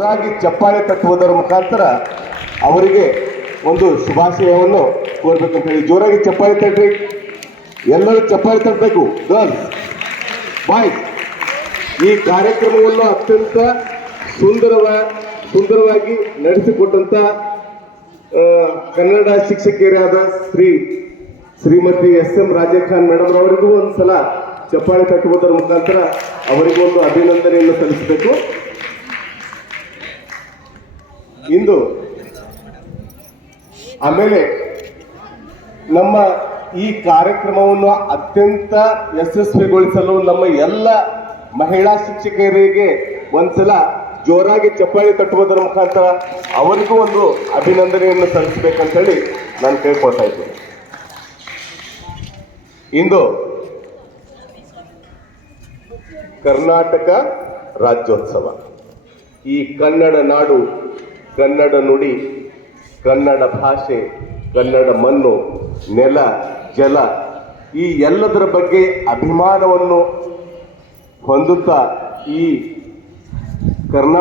ಜೋರಾಗಿ ಚಪ್ಪಾಳೆ ತಟ್ಟುವುದರ ಮುಖಾಂತರ ಅವರಿಗೆ ಒಂದು ಶುಭಾಶಯವನ್ನು ಕೋರ್ಬೇಕಂತ ಹೇಳಿ ಜೋರಾಗಿ ಚಪ್ಪಾಳೆ ತಟ್ಟಿ. ಎಲ್ಲರೂ ಚಪ್ಪಾಳೆ ತಟ್ಟಬೇಕು. ಗರ್ಲ್ಸ್, ಬಾಯ್ಸ್, ಈ ಕಾರ್ಯಕ್ರಮವನ್ನು ಅತ್ಯಂತ ಸುಂದರವಾಗಿ ನಡೆಸಿಕೊಟ್ಟಂತ ಕನ್ನಡ ಶಿಕ್ಷಕಿಯರಾದ ಶ್ರೀಮತಿ ಎಸ್.ಎಂ. ರಾಜೇಖಾನ್ ಮೇಡಮ್ ಅವರಿಗೂ ಒಂದ್ಸಲ ಚಪ್ಪಾಳೆ ತಟ್ಟುವುದರ ಮುಖಾಂತರ ಅವರಿಗೂ ಒಂದು ಅಭಿನಂದನೆಯನ್ನು ಸಲ್ಲಿಸಬೇಕು. ಇಂದು ಆಮೇಲೆ ನಮ್ಮ ಈ ಕಾರ್ಯಕ್ರಮವನ್ನು ಅತ್ಯಂತ ಯಶಸ್ವಿಗೊಳಿಸಲು ನಮ್ಮ ಎಲ್ಲ ಮಹಿಳಾ ಶಿಕ್ಷಕರಿಗೆ ಒಂದ್ಸಲ ಜೋರಾಗಿ ಚಪ್ಪಾಳೆ ತಟ್ಟುವುದರ ಮುಖಾಂತರ ಅವರಿಗೂ ಒಂದು ಅಭಿನಂದನೆಯನ್ನು ಸಲ್ಲಿಸಬೇಕಂತೇಳಿ ನಾನು ಕೇಳ್ಕೊಳ್ತಾ ಇದ್ದೇನೆ. ಇಂದು ಕರ್ನಾಟಕ ರಾಜ್ಯೋತ್ಸವ. ಈ ಕನ್ನಡ ನಾಡು, ಕನ್ನಡ ನುಡಿ, ಕನ್ನಡ ಭಾಷೆ, ಕನ್ನಡ ಮಣ್ಣು, ನೆಲ, ಜಲ ಈ ಎಲ್ಲದರ ಬಗ್ಗೆ ಅಭಿಮಾನವನ್ನು ಹೊಂದುತ್ತಾ ಈ ಕರ್ನಾಟಕ